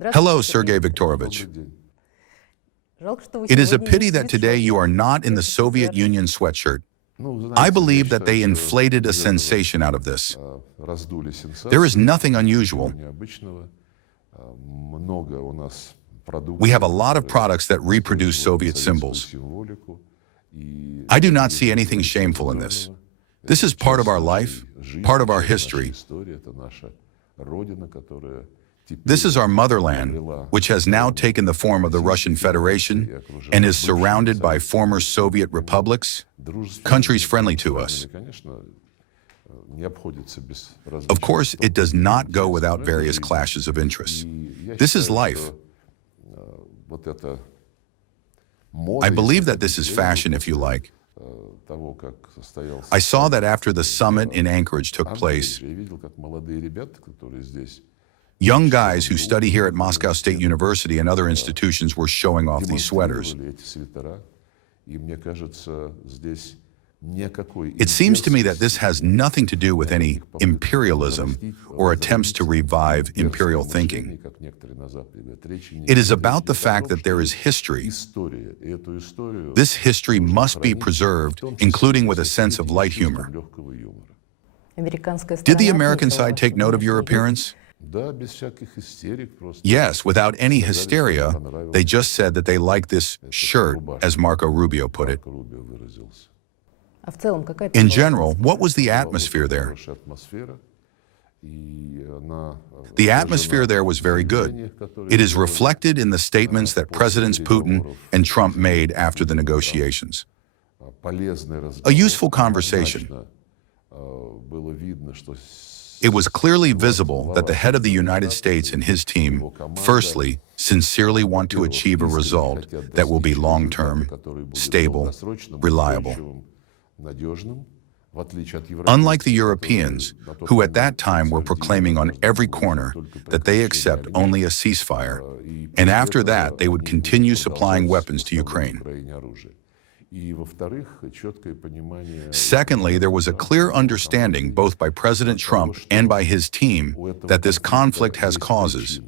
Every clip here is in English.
Hello, Sergey Viktorovich. It is a pity that today you are not in the Soviet Union sweatshirt. I believe that they inflated a sensation out of this. There is nothing unusual. We have a lot of products that reproduce Soviet symbols. I do not see anything shameful in this. This is part of our life, part of our history. This is our motherland, which has now taken the form of the Russian Federation and is surrounded by former Soviet republics, countries friendly to us. Of course, it does not go without various clashes of interests. This is life. I believe that this is fashion, if you like. I saw that after the summit in Anchorage took place, young guys who study here at Moscow State University and other institutions were showing off these sweaters. It seems to me that this has nothing to do with any imperialism or attempts to revive imperial thinking. It is about the fact that there is history. This history must be preserved, including with a sense of light humor. Did the American side take note of your appearance? Yes, without any hysteria. They just said that they like this shirt, as Marco Rubio put it. In general, what was the atmosphere there? The atmosphere there was very good. It is reflected in the statements that Presidents Putin and Trump made after the negotiations. A useful conversation. It was clearly visible that the head of the United States and his team, firstly, sincerely want to achieve a result that will be long-term, stable, reliable. Unlike the Europeans, who at that time were proclaiming on every corner that they accept only a ceasefire, and after that they would continue supplying weapons to Ukraine. Secondly, there was a clear understanding both by President Trump and by his team that this conflict has causes,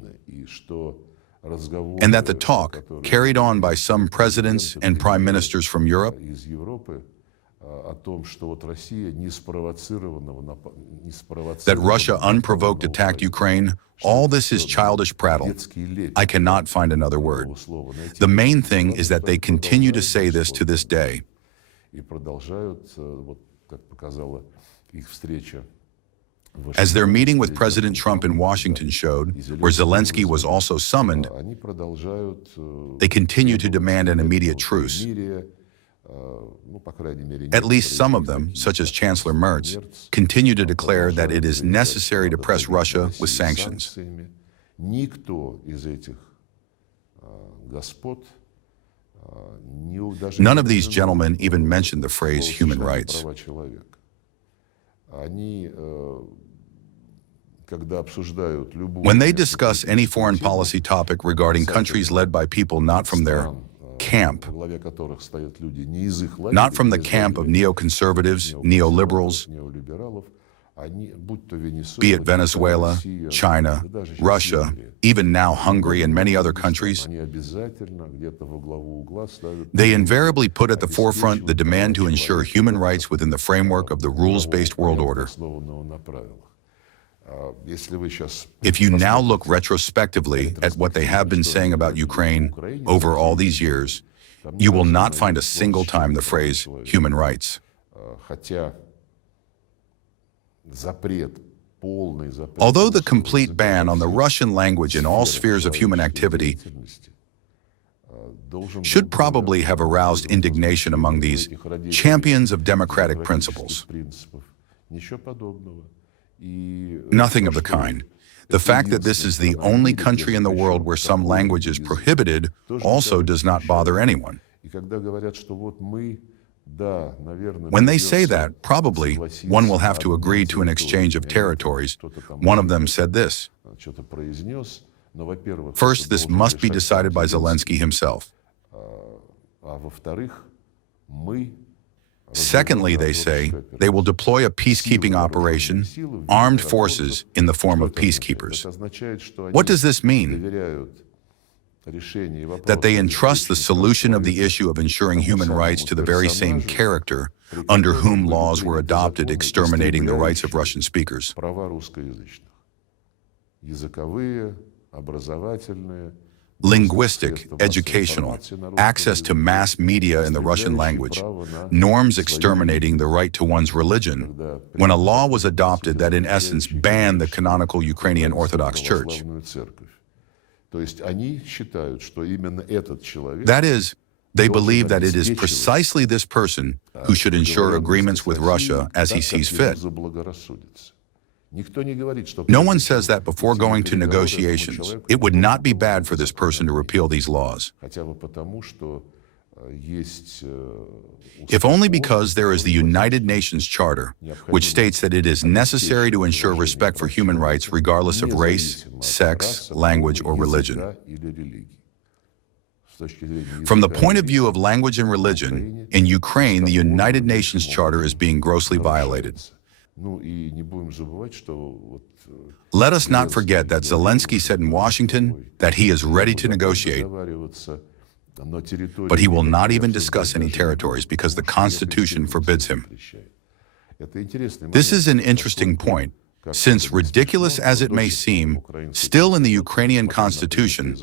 and that the talk, carried on by some presidents and prime ministers from Europe, that Russia unprovoked attacked Ukraine, all this is childish prattle. I cannot find another word. The main thing is that they continue to say this to this day. As their meeting with President Trump in Washington showed, where Zelensky was also summoned, they continue to demand an immediate truce. At least some of them, such as Chancellor Merz, continue to declare that it is necessary to press Russia with sanctions. None of these gentlemen even mentioned the phrase human rights. When they discuss any foreign policy topic regarding countries led by people not from their camp, not from the camp of neoconservatives, neoliberals, be it Venezuela, China, Russia, even now Hungary and many other countries, they invariably put at the forefront the demand to ensure human rights within the framework of the rules-based world order. If you now look retrospectively at what they have been saying about Ukraine over all these years, you will not find a single time the phrase human rights. Although the complete ban on the Russian language in all spheres of human activity should probably have aroused indignation among these champions of democratic principles. Nothing of the kind. The fact that this is the only country in the world where some language is prohibited also does not bother anyone. When they say that, probably one will have to agree to an exchange of territories. One of them said this. First, this must be decided by Zelensky himself. Secondly, they say they will deploy a peacekeeping operation, armed forces in the form of peacekeepers. What does this mean? That they entrust the solution of the issue of ensuring human rights to the very same character under whom laws were adopted exterminating the rights of Russian speakers. Linguistic, educational, access to mass media in the Russian language, norms exterminating the right to one's religion, when a law was adopted that in essence banned the canonical Ukrainian Orthodox Church. That is, they believe that it is precisely this person who should ensure agreements with Russia as he sees fit. No one says that before going to negotiations, it would not be bad for this person to repeal these laws. If only because there is the United Nations Charter, which states that it is necessary to ensure respect for human rights regardless of race, sex, language, or religion. From the point of view of language and religion, in Ukraine, the United Nations Charter is being grossly violated. Let us not forget that Zelensky said in Washington that he is ready to negotiate, but he will not even discuss any territories because the Constitution forbids him. This is an interesting point, since ridiculous as it may seem, still in the Ukrainian Constitution,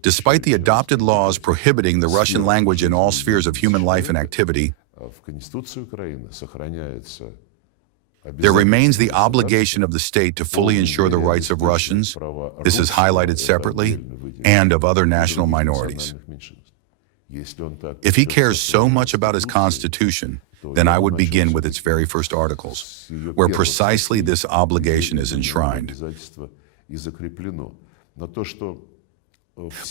despite the adopted laws prohibiting the Russian language in all spheres of human life and activity, there remains the obligation of the state to fully ensure the rights of Russians, this is highlighted separately, and of other national minorities. If he cares so much about his constitution, then I would begin with its very first articles, where precisely this obligation is enshrined.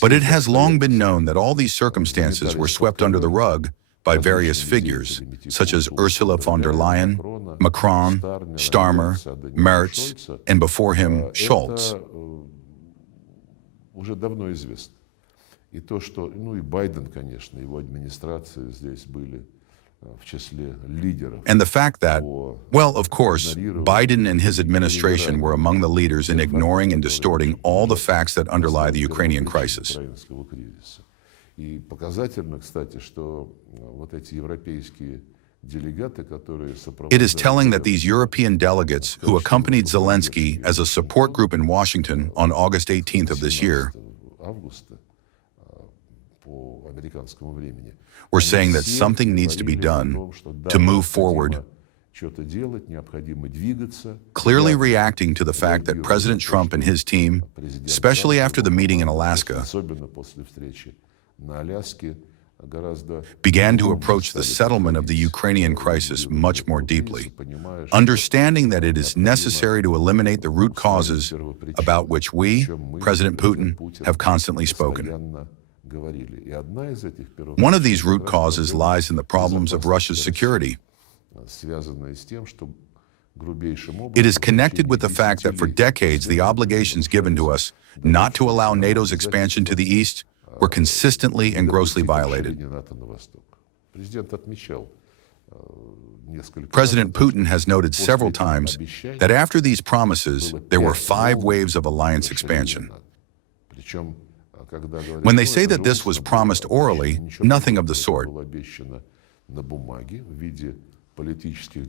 But it has long been known that all these circumstances were swept under the rug by various figures, such as Ursula von der Leyen, Macron, Starmer, Merz, and before him, Scholz. And the fact that, well, of course, Biden and his administration were among the leaders in ignoring and distorting all the facts that underlie the Ukrainian crisis. It is telling that these European delegates who accompanied Zelensky as a support group in Washington on August 18th of this year were saying that something needs to be done to move forward, clearly reacting to the fact that President Trump and his team, especially after the meeting in Alaska, began to approach the settlement of the Ukrainian crisis much more deeply, understanding that it is necessary to eliminate the root causes about which we, President Putin, have constantly spoken. One of these root causes lies in the problems of Russia's security. It is connected with the fact that for decades the obligations given to us not to allow NATO's expansion to the east were consistently and grossly violated. President Putin has noted several times that after these promises, there were 5 waves of alliance expansion. When they say that this was promised orally, nothing of the sort.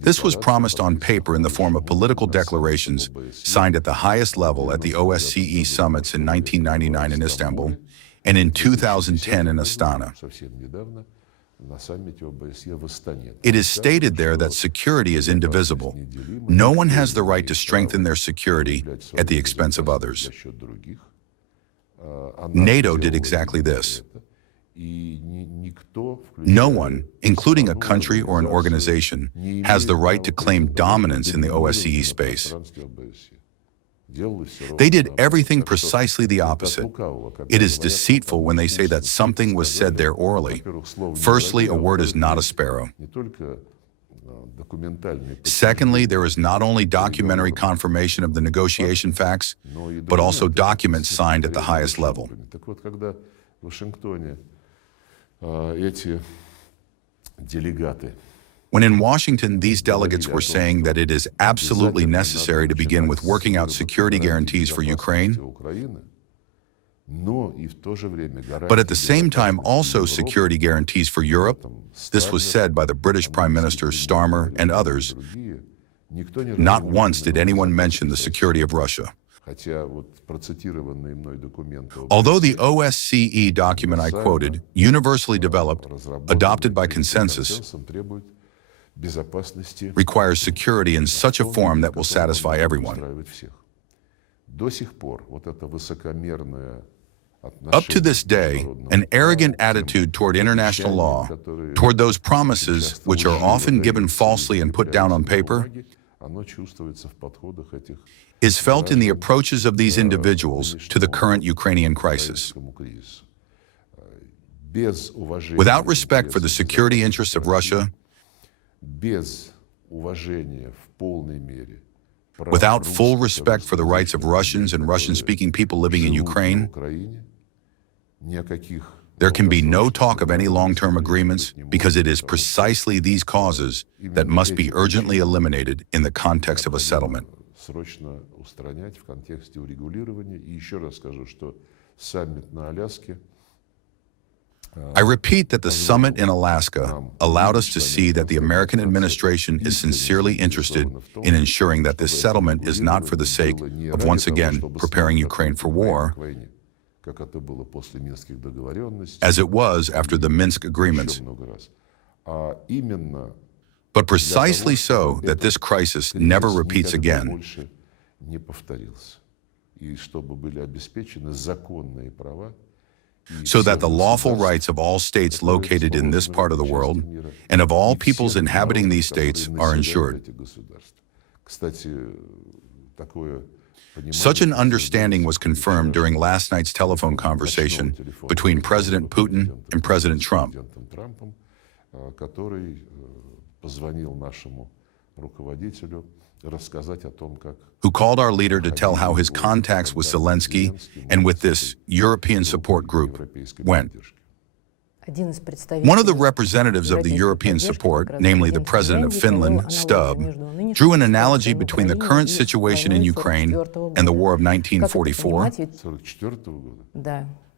This was promised on paper in the form of political declarations signed at the highest level at the OSCE summits in 1999 in Istanbul and in 2010 in Astana. It is stated there that security is indivisible. No one has the right to strengthen their security at the expense of others. NATO did exactly this. No one, including a country or an organization, has the right to claim dominance in the OSCE space. They did everything precisely the opposite. It is deceitful when they say that something was said there orally. Firstly, a word is not a sparrow. Secondly, there is not only documentary confirmation of the negotiation facts, but also documents signed at the highest level. When in Washington, these delegates were saying that it is absolutely necessary to begin with working out security guarantees for Ukraine, but at the same time also security guarantees for Europe. This was said by the British Prime Minister Starmer and others. Not once did anyone mention the security of Russia. Although the OSCE document I quoted, universally developed, adopted by consensus, requires security in such a form that will satisfy everyone. Up to this day, an arrogant attitude toward international law, toward those promises which are often given falsely and put down on paper, is felt in the approaches of these individuals to the current Ukrainian crisis. Without respect for the security interests of Russia, without full respect for the rights of Russians and Russian-speaking people living in Ukraine, there can be no talk of any long-term agreements, because it is precisely these causes that must be urgently eliminated in the context of a settlement. I repeat that the summit in Alaska allowed us to see that the American administration is sincerely interested in ensuring that this settlement is not for the sake of once again preparing Ukraine for war, as it was after the Minsk agreements, but precisely so that this crisis never repeats again, so that the lawful rights of all states located in this part of the world and of all peoples inhabiting these states are ensured. Such an understanding was confirmed during last night's telephone conversation between President Putin and President Trump, who called our leader to tell how his contacts with Zelensky and with this European support group went. One of the representatives of the European support, namely the President of Finland, Stubb, drew an analogy between the current situation in Ukraine and the war of 1944,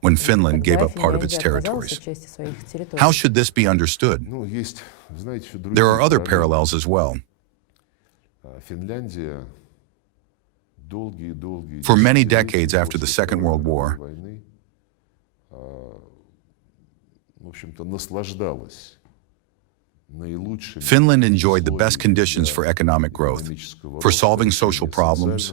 when Finland gave up part of its territories. How should this be understood? There are other parallels as well. For many decades after the Second World War, Finland enjoyed the best conditions for economic growth, for solving social problems,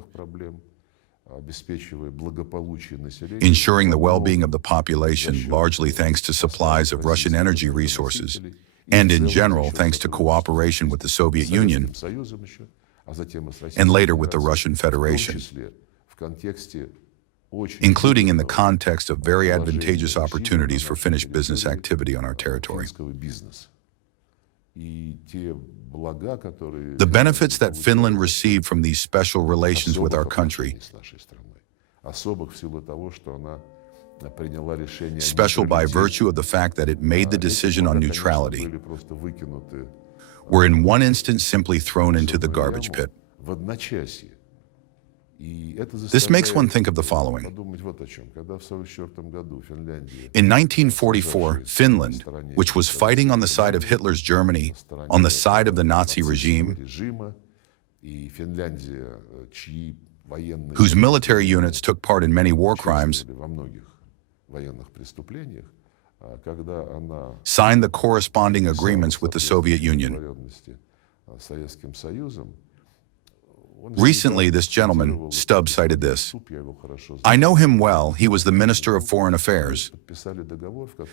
ensuring the well-being of the population, largely thanks to supplies of Russian energy resources, and in general thanks to cooperation with the Soviet Union, and later with the Russian Federation, including in the context of very advantageous opportunities for Finnish business activity on our territory. The benefits that Finland received from these special relations with our country, special by virtue of the fact that it made the decision on neutrality, were in one instance simply thrown into the garbage pit. This makes one think of the following. In 1944, Finland, which was fighting on the side of Hitler's Germany, on the side of the Nazi regime, whose military units took part in many war crimes, signed the corresponding agreements with the Soviet Union. Recently, this gentleman, Stubb, cited this. I know him well. He was the Minister of Foreign Affairs.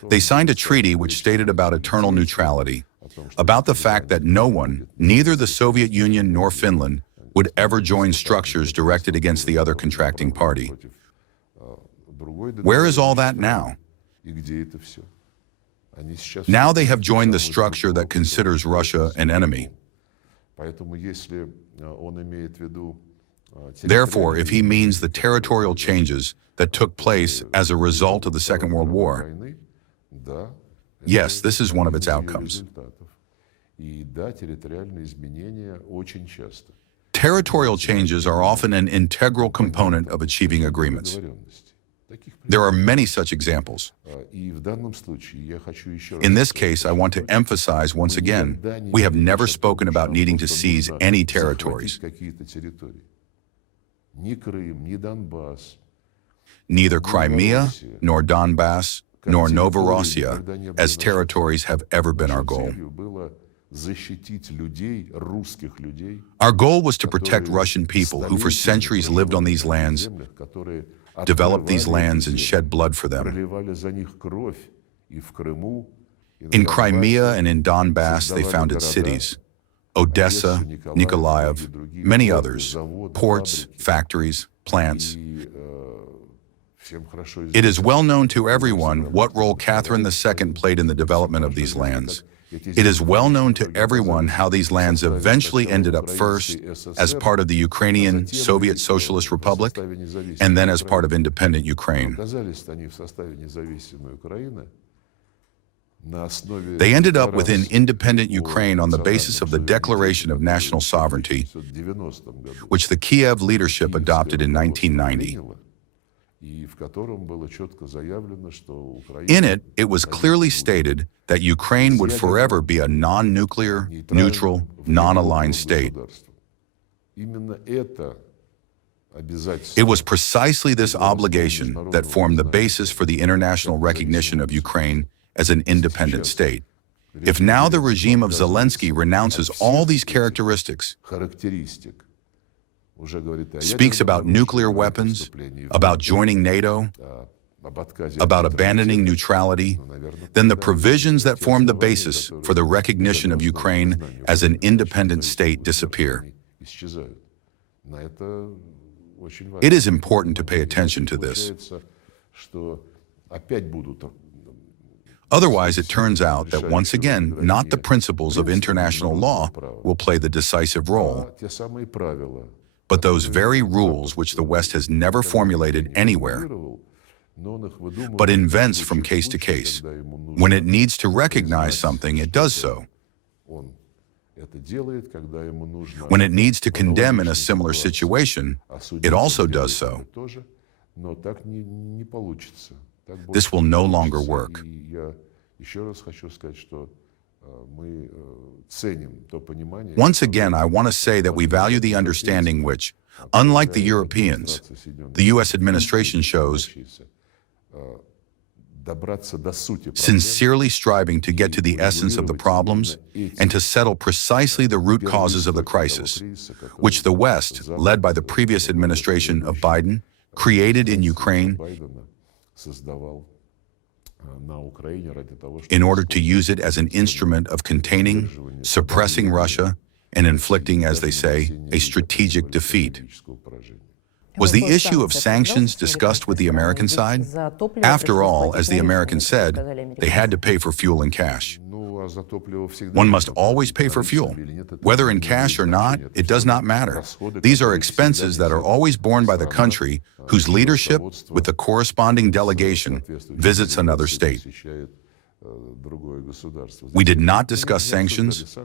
They signed a treaty which stated about eternal neutrality, about the fact that no one, neither the Soviet Union nor Finland, would ever join structures directed against the other contracting party. Where is all that now? Now they have joined the structure that considers Russia an enemy. Therefore, if he means the territorial changes that took place as a result of the Second World War, yes, this is one of its outcomes. Territorial changes are often an integral component of achieving agreements. There are many such examples. In this case, I want to emphasize once again, we have never spoken about needing to seize any territories. Neither Crimea, nor Donbass, nor Novorossiya as territories have ever been our goal. Our goal was to protect Russian people who for centuries lived on these lands, developed these lands, and shed blood for them. In Crimea and in Donbass, they founded cities, Odessa, Nikolaev, many others, ports, factories, plants. It is well known to everyone what role Catherine II played in the development of these lands. It is well known to everyone how these lands eventually ended up first as part of the Ukrainian Soviet Socialist Republic and then as part of independent Ukraine. They ended up within independent Ukraine on the basis of the Declaration of National Sovereignty, which the Kiev leadership adopted in 1990. In it, it was clearly stated that Ukraine would forever be a non-nuclear, neutral, non-aligned state. It was precisely this obligation that formed the basis for the international recognition of Ukraine as an independent state. If now the regime of Zelensky renounces all these characteristics, speaks about nuclear weapons, about joining NATO, about abandoning neutrality, then the provisions that form the basis for the recognition of Ukraine as an independent state disappear. It is important to pay attention to this. Otherwise, it turns out that once again, not the principles of international law will play the decisive role, but those very rules which the West has never formulated anywhere, but invents from case to case. When it needs to recognize something, it does so. When it needs to condemn in a similar situation, it also does so. This will no longer work. Once again, I want to say that we value the understanding which, unlike the Europeans, the U.S. administration shows, sincerely striving to get to the essence of the problems and to settle precisely the root causes of the crisis, which the West, led by the previous administration of Biden, created in Ukraine in order to use it as an instrument of containing, suppressing Russia, and inflicting, as they say, a strategic defeat. Was the issue of sanctions discussed with the American side? After all, as the Americans said, they had to pay for fuel in cash. One must always pay for fuel. Whether in cash or not, it does not matter. These are expenses that are always borne by the country whose leadership, with the corresponding delegation, visits another state. We did not discuss sanctions.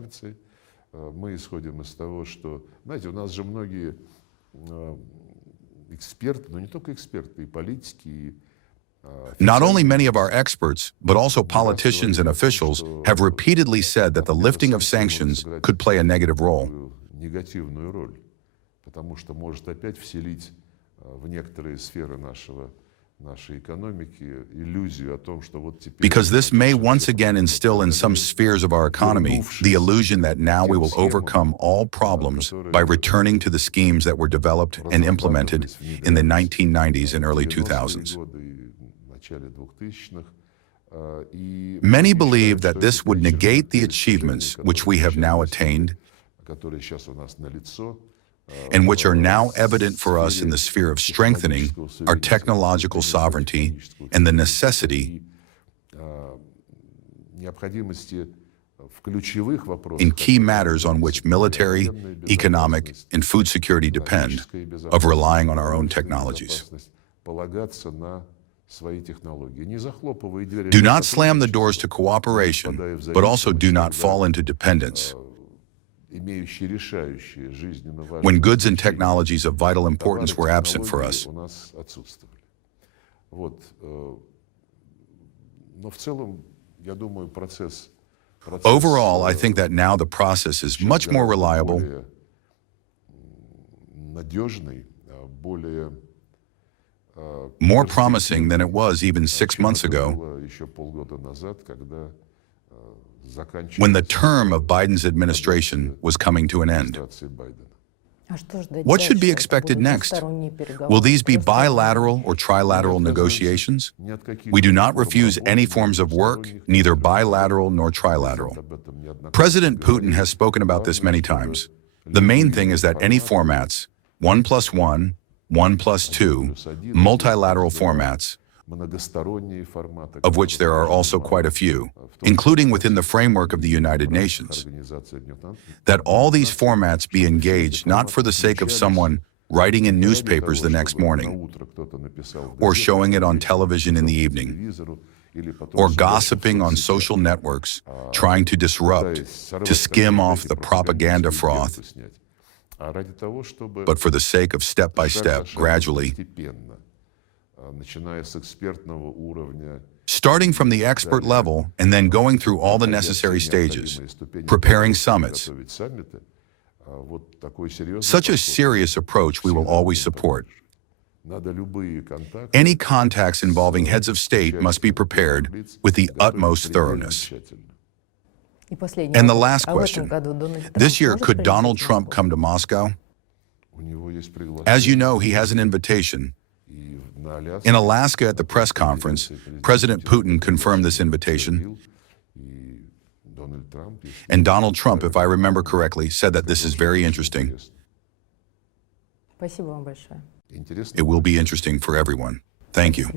Not only many of our experts, but also politicians and officials have repeatedly said that the lifting of sanctions could play a negative role. Because this may once again instill in some spheres of our economy the illusion that now we will overcome all problems by returning to the schemes that were developed and implemented in the 1990s and early 2000s. Many believe that this would negate the achievements which we have now attained and which are now evident for us in the sphere of strengthening our technological sovereignty and the necessity in key matters on which military, economic, and food security depend, of relying on our own technologies. Do not slam the doors to cooperation, but also do not fall into dependence. When goods and technologies of vital importance were absent for us. Overall, I think that now the process is much more reliable, more promising than it was even 6 months ago, when the term of Biden's administration was coming to an end. What should be expected next? Will these be bilateral or trilateral negotiations? We do not refuse any forms of work, neither bilateral nor trilateral. President Putin has spoken about this many times. The main thing is that any formats, 1+1, 1+2, multilateral formats, of which there are also quite a few, including within the framework of the United Nations, that all these formats be engaged not for the sake of someone writing in newspapers the next morning, or showing it on television in the evening, or gossiping on social networks, trying to disrupt, to skim off the propaganda froth, but for the sake of step-by-step, gradually, starting from the expert level and then going through all the necessary stages, preparing summits. Such a serious approach we will always support. Any contacts involving heads of state must be prepared with the utmost thoroughness. And the last question. This year, could Donald Trump come to Moscow? As you know, he has an invitation. In Alaska at the press conference, President Putin confirmed this invitation. And Donald Trump, if I remember correctly, said that this is very interesting. It will be interesting for everyone. Thank you.